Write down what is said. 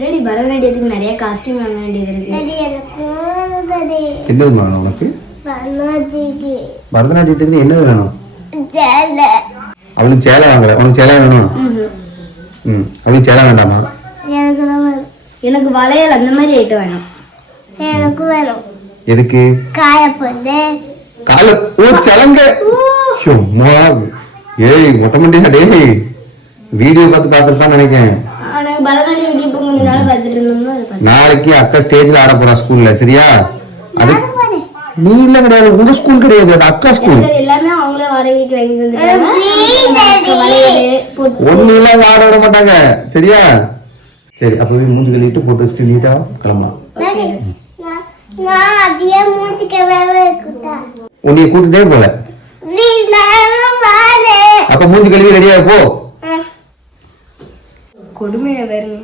Ready பரதநாட்டியத்துக்கு நிறைய costume வாங்க வேண்டியது இருக்கு. என்ன வேணும் உனக்கு? பரதநாட்டியத்துக்கு என்ன வேணும்? அவளுக்கு சேலை வாங்கல. உனக்கு சேலை வேணும்? அவளுக்கு சேலை வேண்டாமா? எனக்கு வளையல் அந்த மாதிரி ஐட்டம் வேணும். எனக்கு வேணும். எதுக்கு? காயப்போது கால ஓ சலங்க. சும்மா ஏய் மொட்டமண்டியா டேய் வீடியோ பார்த்துட்டு நினைக்கிறேன். பரதநாட்டியம் வீடியோ போகும்போது பார்த்துட்டு இருந்தோம். நாளைக்கு அக்கா ஸ்டேஜ்ல ஆட போறா ஸ்கூல்ல. சரியா? அது நீ இல்ல கிடையாது, உங்க ஸ்கூல் கிடையாது, அது அக்கா ஸ்கூல். எல்லாமே அவங்களே வாடகைக்கு வாங்கி தந்துட்டாங்க. ஒண்ணு எல்லாம் ஆட விட மாட்டாங்க. சரியா? சரி அப்ப போய் மூஞ்சி கழுவிட்டு போட்டு வச்சுட்டு நீட்டா கிளம்பலாம். உன்னைய கூட்டுட்டே போல. அப்ப மூஞ்சி கழுவி ரெடியா போ. கொடுமையா பாருங்க.